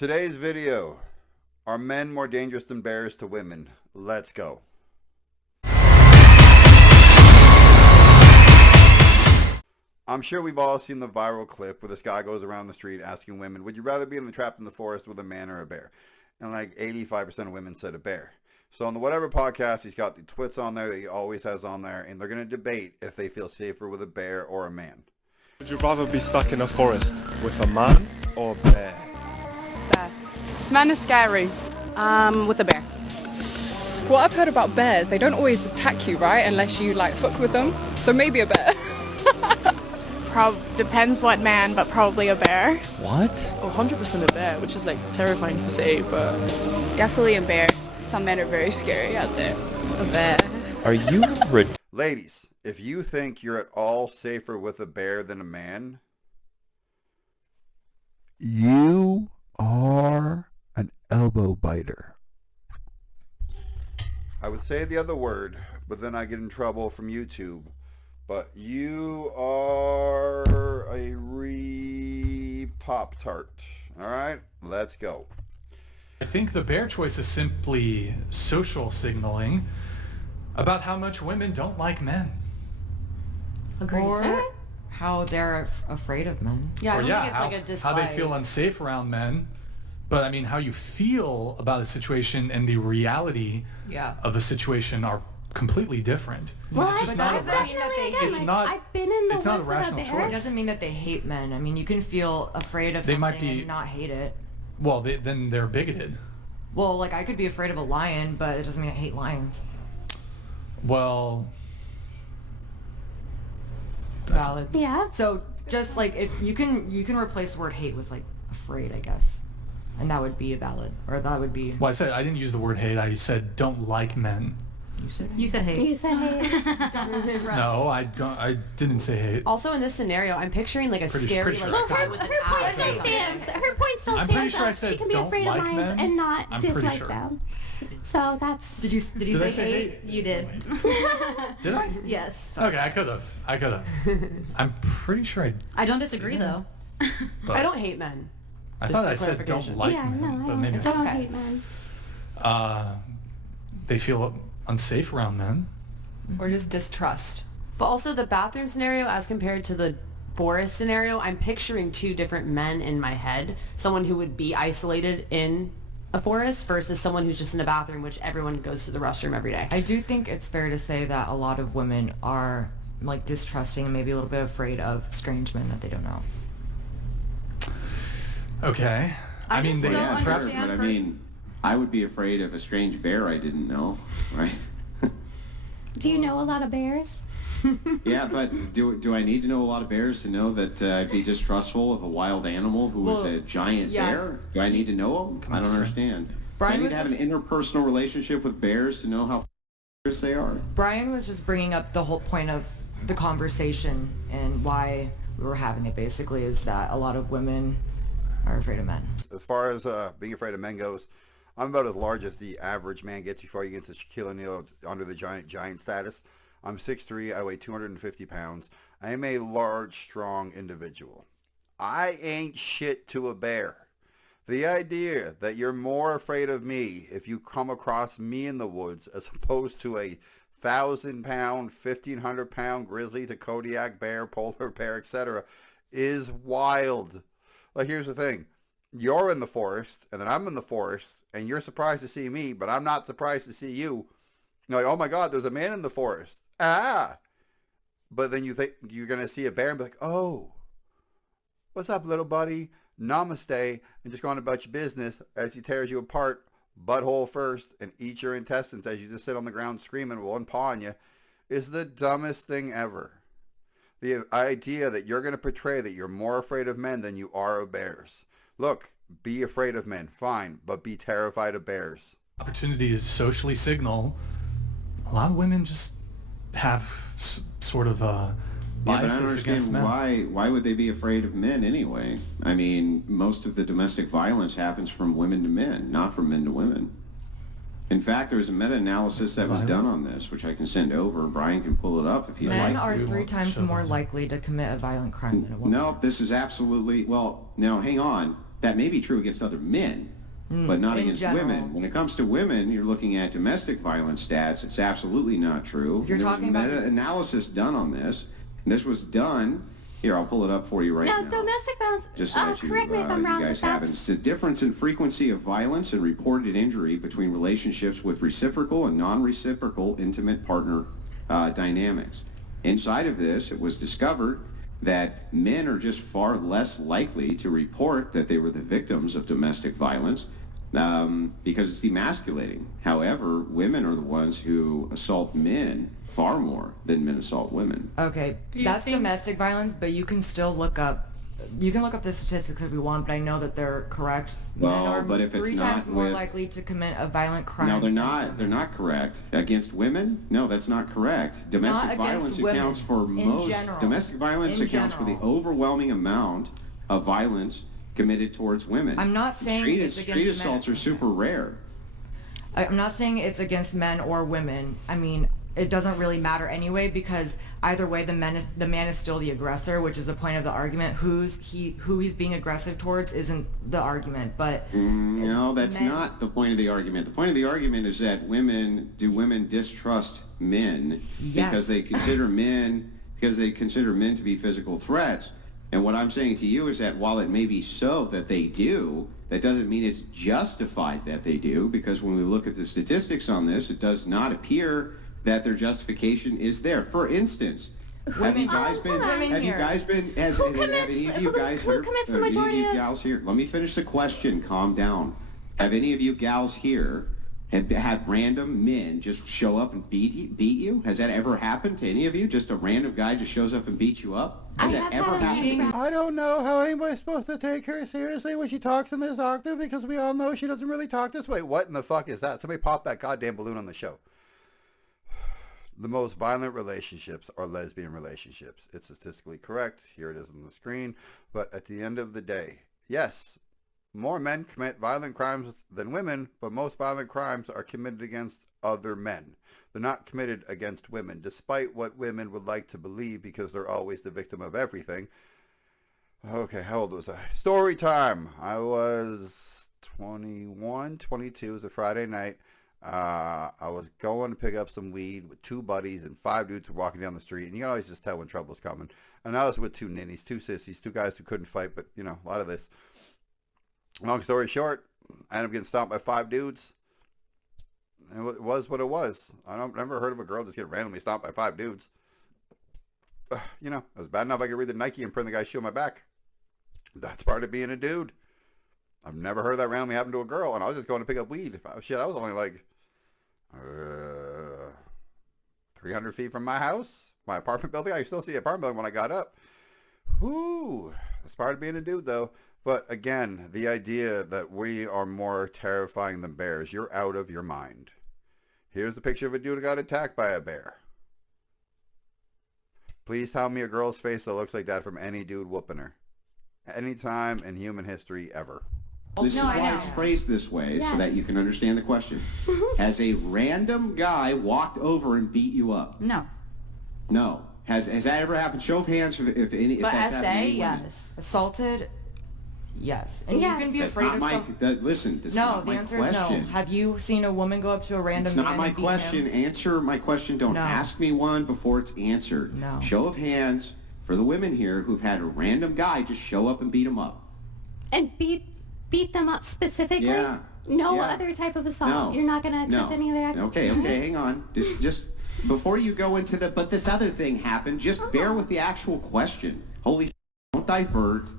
Today's video, are men more dangerous than bears to women? Let's go. I'm sure we've all seen the viral clip where this guy goes around the street asking women, would you rather be trapped in the forest with a man or a bear? And like 85% of women said a bear. So on the whatever podcast, he's got the twits on there that he always has on there, and they're going to debate if they feel safer with a bear or a man. Would you rather be stuck in a forest with a man or a bear? Bear. Man is scary. With a bear. What I've heard about bears, they don't always attack you, right? Unless you like fuck with them. So maybe a bear. Depends what man, but probably a bear. What? 100% a bear, which is like terrifying to say, but Definitely a bear. Some men are very scary out there. a bear. Are you Ladies, if you think you're at all safer with a bear than a man, you are an elbow biter. I would say the other word, but then I get in trouble from YouTube. But you are a Pop-Tart. All right, let's go. I think the bear choice is simply social signaling about how much women don't like men. Agreed. Or how they're afraid of men. Yeah, I Or don't think it's how, like a how dislike. they feel unsafe around men. But I mean, how you feel about a situation and the reality Yeah. of the situation are completely different. Well, it's just not a rational. It's not. I've been in the It's not a woods with rational bear. It choice. doesn't mean that they hate men. I mean, you can feel afraid of They something might be- and not hate it. Well, then they're bigoted. Well, like I could be afraid of a lion, but it doesn't mean I hate lions. Well, Valid. Yeah. So just like if you can replace the word hate with like afraid, I guess, and that would be a valid, or that would be. well, I didn't use the word hate. I said don't like men. You said hate. You said hate. No, I don't. I didn't say hate. Also in this scenario, I'm picturing like a Pretty scary sure like I guy could. with Her an point axe or still something. stands. Her point still I'm stands pretty sure I up. said She can be don't afraid like of lions men. and not I'm pretty dislike sure. them. So that's. Did you Did I say hate? You did. Did I? Yes. Okay, I could have. I'm pretty sure I. I don't disagree though. But I don't hate men. I just thought for I said don't clarification. like yeah, men, no, I but don't, maybe I don't okay. hate men. they feel unsafe around men. Or just distrust. But also the bathroom scenario as compared to the forest scenario, I'm picturing two different men in my head. Someone who would be isolated in a forest versus someone who's just in a bathroom, which everyone goes to the restroom every day. I do think it's fair to say that a lot of women are like distrusting and maybe a little bit afraid of strange men that they don't know. Okay. I mean, they still perhaps. understand But I mean, I would be afraid of a strange bear I didn't know, right? Do you know a lot of bears? Yeah, but do I need to know a lot of bears to know that I'd be distrustful of a wild animal who was Well, a giant yeah. bear? Do I need to know them? I don't understand. Do I Brian need was to have an interpersonal relationship with bears to know how they are? Brian was just bringing up the whole point of the conversation and why we were having it basically is that a lot of women are afraid of men. As far as being afraid of men goes, I'm about as large as the average man gets before you get to Shaquille O'Neal under the giant status. I'm 6'3", I weigh 250 pounds. I am a large, strong individual. I ain't shit to a bear. The idea that you're more afraid of me if you come across me in the woods as opposed to a 1,000-pound, 1,500-pound grizzly to Kodiak bear, polar bear, etc. is wild. Like, here's the thing. You're in the forest, and then I'm in the forest, and you're surprised to see me, but I'm not surprised to see you. You're like, oh my God, there's a man in the forest. Ah! But then you think you're going to see a bear and be like, oh, what's up, little buddy? Namaste, and just going about your business as he tears you apart, butthole first, and eats your intestines as you just sit on the ground screaming with one paw on you, is the dumbest thing ever. The idea that you're going to portray that you're more afraid of men than you are of bears. Look, be afraid of men, fine, but be terrified of bears. Opportunity to socially signal. A lot of women just have sort of Yeah, but I don't biases against understand men. why would they be afraid of men anyway? I mean, most of the domestic violence happens from women to men, not from men to women. In fact, there was a meta-analysis that was done on this, which I can send over. Brian can pull it up if you'd Men like. are we 3 won't times show more those. likely to commit a violent crime than a woman. No, this is absolutely, well, now hang on. that may be true against other men, but not in against general. women. When it comes to women, you're looking at domestic violence stats. It's absolutely not true. You're There was talking a about- meta-analysis done on this, and this was done. Here, I'll pull it up for you right Now, now. domestic violence. Just so that you, correct me if I'm wrong, you guys but have it. It's the difference in frequency of violence and reported injury between relationships with reciprocal and non-reciprocal intimate partner dynamics. Inside of this, it was discovered that men are just far less likely to report that they were the victims of domestic violence because it's demasculating. However, women are the ones who assault men far more than men assault women. Okay, that's domestic violence, but you can still look up the statistics if you want, but I know that they're correct. Well, Men are but if it's 3 not times more with- likely to commit a violent crime. No, they're not. They're not correct. Against women? No, that's not correct. Domestic against violence women, accounts for in most. general. Domestic violence In accounts for the general. overwhelming amount of violence committed towards women. I'm not saying street, it's against street men. assaults are super rare. I'm not saying it's against men or women. I mean, it doesn't really matter anyway, because either way, the man is still the aggressor, which is the point of the argument. Who he's being aggressive towards isn't the argument, but No, that's men- not the point of the argument. The point of the argument is that women distrust men Yes. because they consider men to be physical threats. And what I'm saying to you is that while it may be so that they do, that doesn't mean it's justified that they do, because when we look at the statistics on this, it does not appear that their justification is there. For instance, have you guys been, hold on. have you here. guys been, has Who have any of commits- you who- guys who heard, commits the any of majority you of- gals here, let me finish the question, calm down. Have any of you gals here had random men just show up and beat you? Has that ever happened to any of you? Just a random guy just shows up and beats you up? Has I that have ever had a happened to meeting. you? I don't know how anybody's supposed to take her seriously when she talks in this octave, because we all know she doesn't really talk this way. What in the fuck is that? Somebody pop that goddamn balloon on the show. The most violent relationships are lesbian relationships. It's statistically correct. Here it is on the screen. But at the end of the day, yes, more men commit violent crimes than women, but most violent crimes are committed against other men. They're not committed against women, despite what women would like to believe, because they're always the victim of everything. Okay, how old was I? Story time. I was 21, 22. It was a Friday night. I was going to pick up some weed with 2 buddies, and 5 dudes were walking down the street. And you can always just tell when trouble's coming. And I was with 2 ninnies, 2 sissies, 2 guys who couldn't fight, but, you know, a lot of this. Long story short, I ended up getting stopped by 5 dudes. And it was what it was. Never heard of a girl just get randomly stopped by 5 dudes. You know, it was bad enough I could read the Nike and print the guy's shoe on my back. That's part of being a dude. I've never heard that randomly happen to a girl, and I was just going to pick up weed. I was only like 300 feet from my house, my apartment building. I still see the apartment building when I got up. Whoo, that's part of being a dude, though. But again, the idea that we are more terrifying than bears, you're out of your mind. Here's a picture of a dude who got attacked by a bear. Please tell me a girl's face that looks like that from any dude whooping her. Anytime in human history ever. This No, is I why know. it's phrased this way, so that Yes. you can understand the question. Has a random guy walked over and beat you up? No. No. Has that ever happened? Show of hands if But that's happened to SA, any women. yes. Assaulted? Yes. And Yes. you can be That's afraid not of my. some... Listen, this is No, not the my answer question. is no. Have you seen a woman go up to a random It's not man my and beat question. him? Answer my question. Don't No. ask me one before it's answered. No. Show of hands for the women here who've had a random guy just show up and beat them up. And beat them up specifically? Yeah. No Yeah. other type of assault? No. You're not going to accept No. any of their actions? Okay, hang on. Just before you go into the, but this other thing happened, just bear with the actual question. Holy shit, don't divert.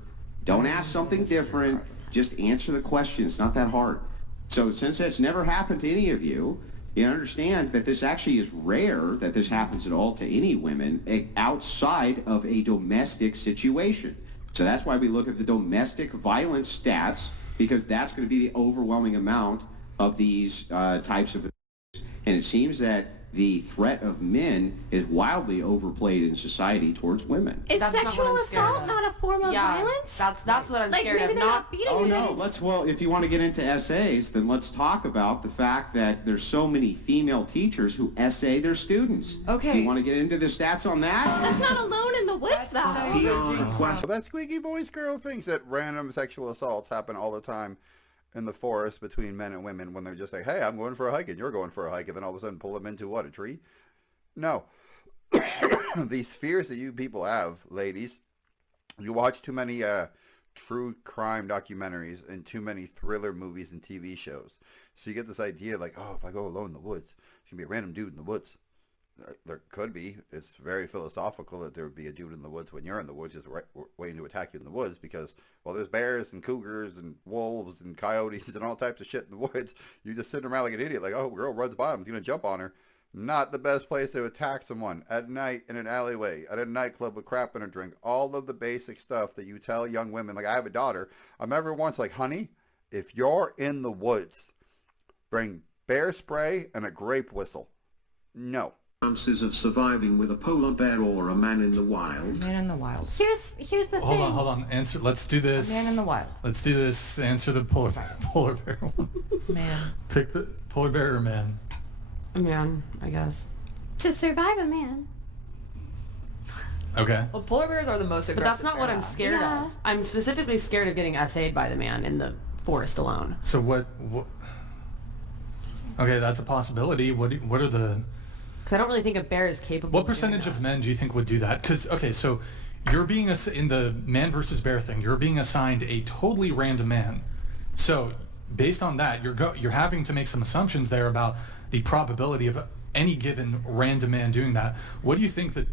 Don't ask something different. Just answer the question. It's not that hard. So since that's never happened to any of you, you understand that this actually is rare that this happens at all to any women outside of a domestic situation. So that's why we look at the domestic violence stats, because that's going to be the overwhelming amount of these types of abuse. And it seems that the threat of men is wildly overplayed in society towards women. Is That's not what sexual I'm scared assault of. not a form of Yeah, violence? that's what I'm Like scared maybe of. they're not beating Oh you. no, well, if you want to get into essays, then let's talk about the fact that there's so many female teachers who essay their students. Okay. Do you want to get into the stats on that? That's not alone in the woods, though. Well, that squeaky voice girl thinks that random sexual assaults happen all the time in the forest between men and women when they're just like, hey, I'm going for a hike and you're going for a hike, and then all of a sudden pull them into what, a tree? No. These fears that you people have, ladies, you watch too many true crime documentaries and too many thriller movies and TV shows. So you get this idea like, oh, if I go alone in the woods, it's going to be a random dude in the woods. There could be. It's very philosophical that there would be a dude in the woods when you're in the woods just waiting to attack you in the woods because, well, there's bears and cougars and wolves and coyotes and all types of shit in the woods. You just sitting around like an idiot like, oh, girl runs by him. He's going to jump on her. Not the best place to attack someone. At night in an alleyway, at a nightclub with crap in a drink. All of the basic stuff that you tell young women. Like, I have a daughter. I'm ever once like, honey, if you're in the woods, bring bear spray and a grape whistle. No. Chances of surviving with a polar bear or a man in the wild? Man in the wild. Here's the thing. Hold on. Answer. Let's do this. Man in the wild. Let's do this. Answer the polar bear one. Man. Pick the polar bear or man. Man, I guess. To survive a man. Okay. Well, polar bears are the most But aggressive. that's not what I'm scared Yeah. of. I'm specifically scared of getting essayed by the man in the forest alone. So what okay, that's a possibility. What are the... Because I don't really think a bear is capable What of doing percentage that. of men do you think would do that? Because, okay, so you're being, in the man versus bear thing, you're being assigned a totally random man. So based on that, you're having to make some assumptions there about the probability of any given random man doing that. What do you think that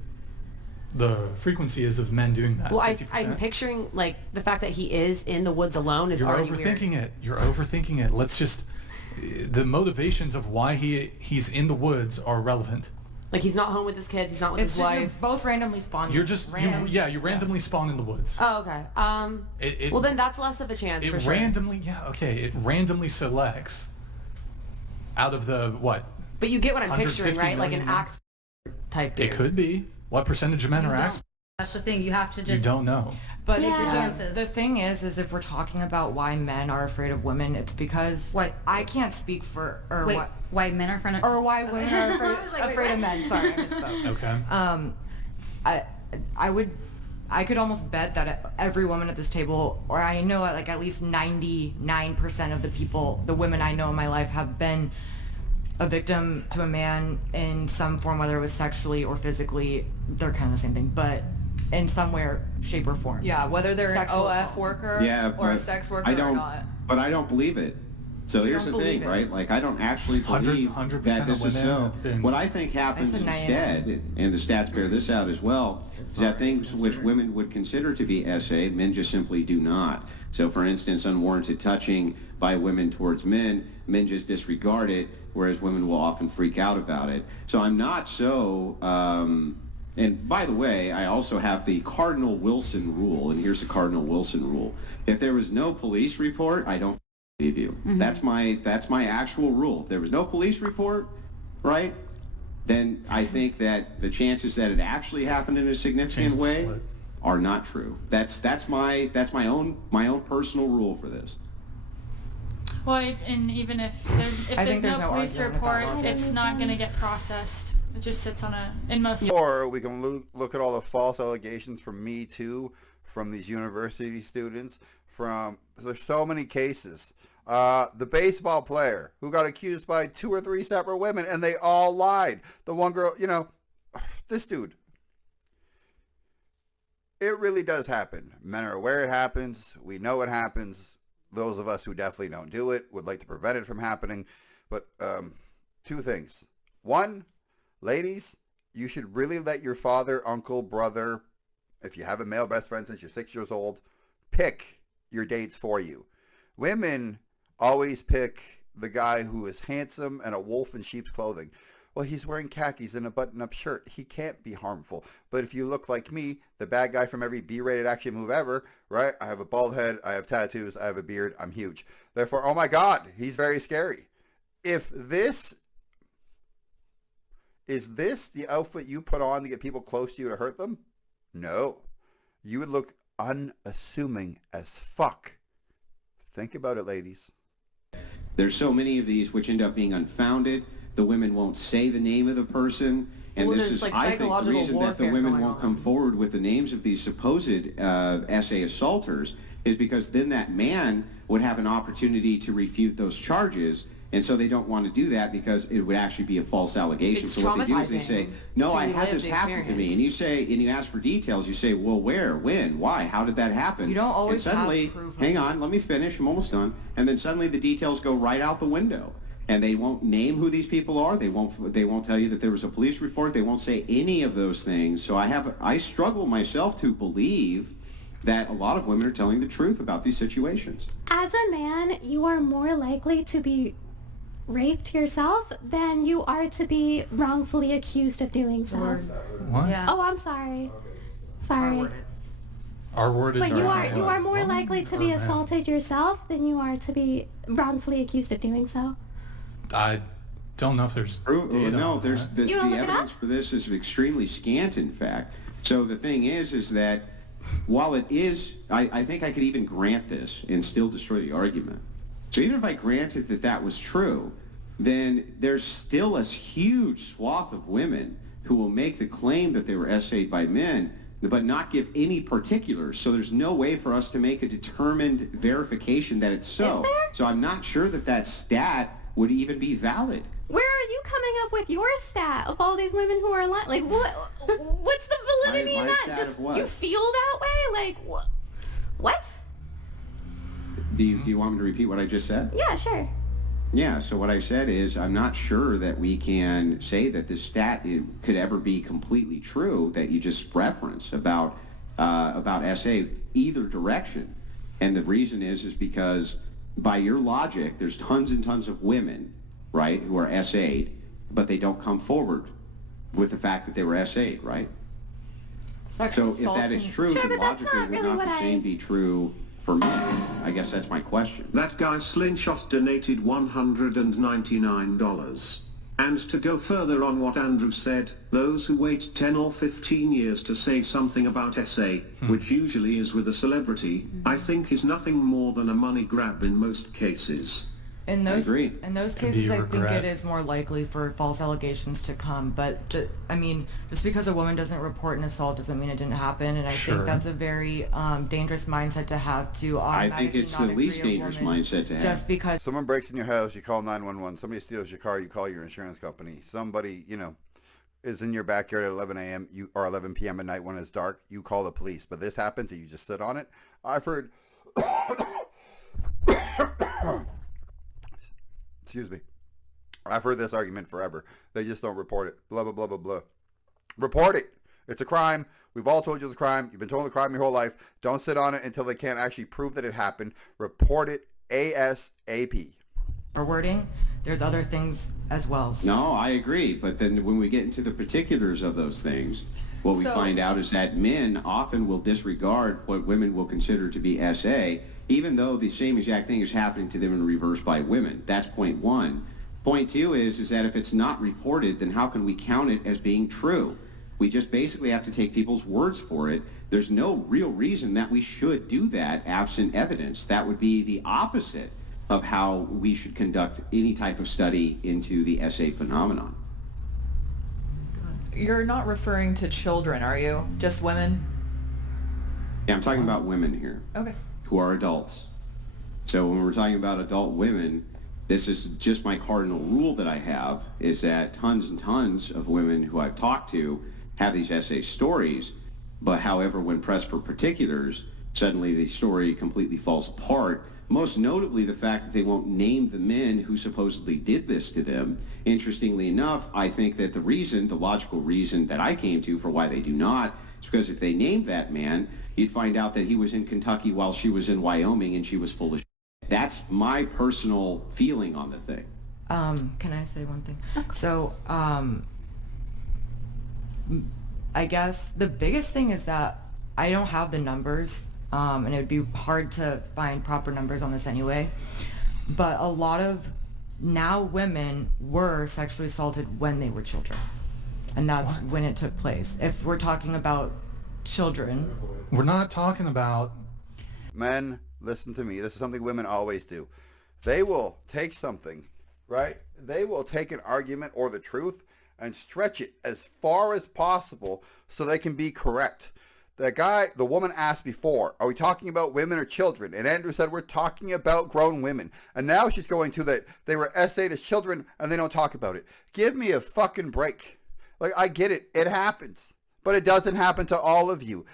the frequency is of men doing that? Well, 50%? I'm picturing, like, the fact that he is in the woods alone is You're already overthinking weird. it. You're overthinking it. Let's just... The motivations of why he's in the woods are relevant. Like, he's not home with his kids, he's not with It's his wife. You're both randomly spawned. You're just... You randomly spawn in the woods. Oh, okay. Well, then that's less of a chance, for sure. It randomly selects out of the, what? But you get what I'm picturing, 150 right? Like an million axe type dude. It could be. What percentage of men are axe? That's the thing. You have to You just don't know. But Take your chances. the thing is if we're talking about why men are afraid of women, it's because What? I can't speak for wait. Why men are afraid of? or why women are afraid, I was like, wait, afraid of what? men. Sorry, I misspoke. Okay. I could almost bet that every woman at this table, or I know like at least 99% of the women I know in my life have been a victim to a man in some form, whether it was sexually or physically. They're kind of the same thing, but in some way, shape, or form. Yeah, whether they're Sexual an OF assault. worker Yeah, or a but sex worker I don't, or not. But I don't believe it. So here's the don't thing, believe it. right? Like, I don't actually 100% believe that this of is women so. have been- What I think happens I said instead, and the stats bear this out as well, is that things which women would consider to be essay, men just simply do not. So for instance, unwarranted touching by women towards men just disregard it, whereas women will often freak out about it. So I'm not so... and by the way, I also have the Cardinal Wilson rule, and here's the Cardinal Wilson rule. If there was no police report, I don't believe you. That's my actual rule. If there was no police report, right, then I think that the chances that it actually happened in a significant Chances way split. are not true. That's my own personal rule for this. Well, and even if I there's think there's no no police argument with that report, logic. it's not going to get processed. It just sits on in most. Or we can look at all the false allegations from Me Too, from these university students, there's so many cases. The baseball player who got accused by 2 or 3 separate women and they all lied. The one girl, this dude. It really does happen. Men are aware it happens. We know it happens. Those of us who definitely don't do it would like to prevent it from happening. But 2 things. 1, ladies, you should really let your father, uncle, brother, if you have a male best friend since you're 6 years old, pick your dates for you. Women always pick the guy who is handsome and a wolf in sheep's clothing. Well, he's wearing khakis and a button-up shirt. He can't be harmful. But if you look like me, the bad guy from every B-rated action move ever, right? I have a bald head, I have tattoos, I have a beard, I'm huge. Therefore, oh my God, he's very scary. If Is this the outfit you put on to get people close to you to hurt them? No. You would look unassuming as fuck. Think about it, ladies. There's so many of these which end up being unfounded. The women won't say the name of the person. And Well, this there's, is, like, I think, the psychological reason that the warfare women going won't on. come forward with the names of these supposed essay assaulters is because then that man would have an opportunity to refute those charges. And so they don't want to do that because it would actually be a false allegation. It's so what they do is they say, traumatizing no, to I had relive this the happen to me. And you say, and you ask for details. You say, well, where, when, why, how did that happen? You don't always and suddenly, have proof of hang it. on, let me finish. I'm almost done. And then suddenly the details go right out the window. And they won't name who these people are. They won't tell you that there was a police report. They won't say any of those things. So I struggle myself to believe that a lot of women are telling the truth about these situations. As a man, you are more likely to be raped yourself than you are to be wrongfully accused of doing so. What? Yeah. Oh, I'm sorry. Sorry. Our word is But our you are more likely to be man. assaulted yourself than you are to be wrongfully accused of doing so. I don't know if there's data No, on there's that. the You don't look it evidence up? for this is extremely scant, in fact. So the thing is that while it is, I think I could even grant this and still destroy the argument. So even if I granted that that was true, then there's still a huge swath of women who will make the claim that they were essayed by men, but not give any particulars. So there's no way for us to make a determined verification that it's so. Is there? So I'm not sure that that stat would even be valid. Where are you coming up with your stat of all these women who are lying? Like, what's the validity My in that? stat Just of what? you feel that way? Like, what? Do you want me to repeat what I just said? Yeah, sure. Yeah, so what I said is I'm not sure that we can say that this stat could ever be completely true that you just reference about SA either direction. And the reason is because by your logic, there's tons and tons of women, right, who are SA'd, but they don't come forward with the fact that they were SA'd, right? Sexual So if assault that is can- true, Sure, then but that's logically not would really not what the I- same be true for men? I guess that's my question. That guy Slingshot donated $199. And to go further on what Andrew said, those who wait 10 or 15 years to say something about SA, which usually is with a celebrity, I think is nothing more than a money grab in most cases. In those, agree. In those Could cases, be I think regret. it is more likely for false allegations to come. But I mean, just because a woman doesn't report an assault doesn't mean it didn't happen. And I Sure. think that's a very dangerous mindset to have. To I automatically think it's not the least agree a dangerous woman mindset to have. Just because Someone breaks in your house, you call 911. Somebody steals your car, you call your insurance company. Somebody, is in your backyard at 11 a.m. Or 11 p.m. at night when it's dark, you call the police. But this happens and you just sit on it. I've heard... Excuse me. I've heard this argument forever. They just don't report it. Blah, blah, blah, blah, blah. Report it. It's a crime. We've all told you it's a crime. You've been told it's a crime your whole life. Don't sit on it until they can't actually prove that it happened. Report it ASAP. wording, there's other things as well. So- No, I agree. But then when we get into the particulars of those things, what we So- find out is that men often will disregard what women will consider to be SA, even though the same exact thing is happening to them in reverse by women. That's point one. Point two is that if it's not reported, then how can we count it as being true? We just basically have to take people's words for it. There's no real reason that we should do that absent evidence. That would be the opposite of how we should conduct any type of study into the SA phenomenon. You're not referring to children, are you? Just women? Yeah, I'm talking about women here Okay. who are adults. So when we're talking about adult women, this is just my cardinal rule that I have, is that tons and tons of women who I've talked to have these SA stories, but however, when pressed for particulars, suddenly the story completely falls apart. Most notably, the fact that they won't name the men who supposedly did this to them. Interestingly enough, I think that the logical reason that I came to for why they do not, is because if they named that man, you'd find out that he was in Kentucky while she was in Wyoming and she was full of shit. That's my personal feeling on the thing. Can I say one thing? So, I guess the biggest thing is that I don't have the numbers, and it would be hard to find proper numbers on this anyway. But a lot of now women were sexually assaulted when they were children. and that's when it took place. If we're talking about children, We're not talking about... Men, listen to me. This is something women always do. They will take something, right? They will take an argument or the truth and stretch it as far as possible so they can be correct. The woman asked before, are we talking about women or children? And Andrew said, we're talking about grown women. And now she's going to that they were essayed as children and they don't talk about it. Give me a fucking break. Like, I get it. It happens. But it doesn't happen to all of you.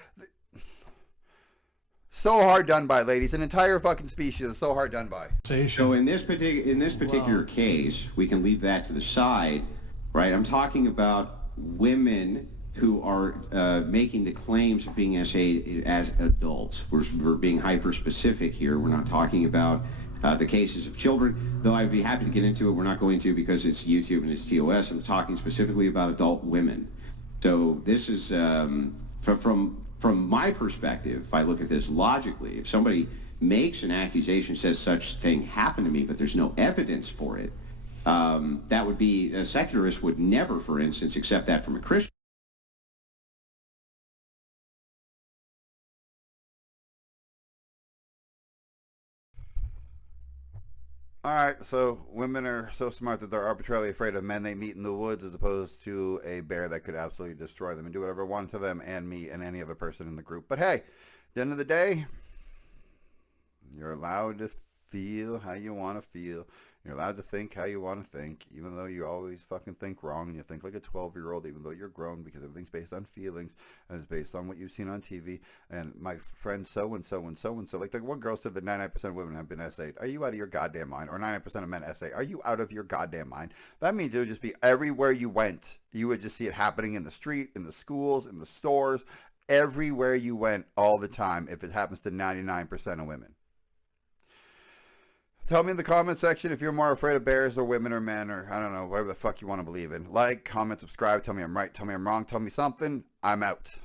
So hard done by, ladies. An entire fucking species is so hard done by. So in this particular case, we can leave that to the side, right? I'm talking about women who are making the claims of being essayed as adults. We're being hyper-specific here. We're not talking about the cases of children, though I'd be happy to get into it. We're not going to because it's YouTube and it's TOS. I'm talking specifically about adult women. So this is, from my perspective, if I look at this logically, if somebody makes an accusation, says such thing happened to me, but there's no evidence for it, that would be, a secularist would never, for instance, accept that from a Christian. Alright, so women are so smart that they're arbitrarily afraid of men they meet in the woods as opposed to a bear that could absolutely destroy them and do whatever it wanted to them and me and any other person in the group. But hey, at the end of the day, you're allowed to feel how you want to feel. You're allowed to think how you want to think, even though you always fucking think wrong and you think like a 12-year-old, even though you're grown, because everything's based on feelings and it's based on what you've seen on TV. And my friend so-and-so and so-and-so, like the one girl said that 99% of women have been essayed. Are you out of your goddamn mind? Or 99% of men essay. Are you out of your goddamn mind? That means it would just be everywhere you went. You would just see it happening in the street, in the schools, in the stores, everywhere you went all the time if it happens to 99% of women. Tell me in the comment section if you're more afraid of bears or women or men or I don't know, whatever the fuck you want to believe in. Like, comment, subscribe, tell me I'm right, tell me I'm wrong, tell me something. I'm out.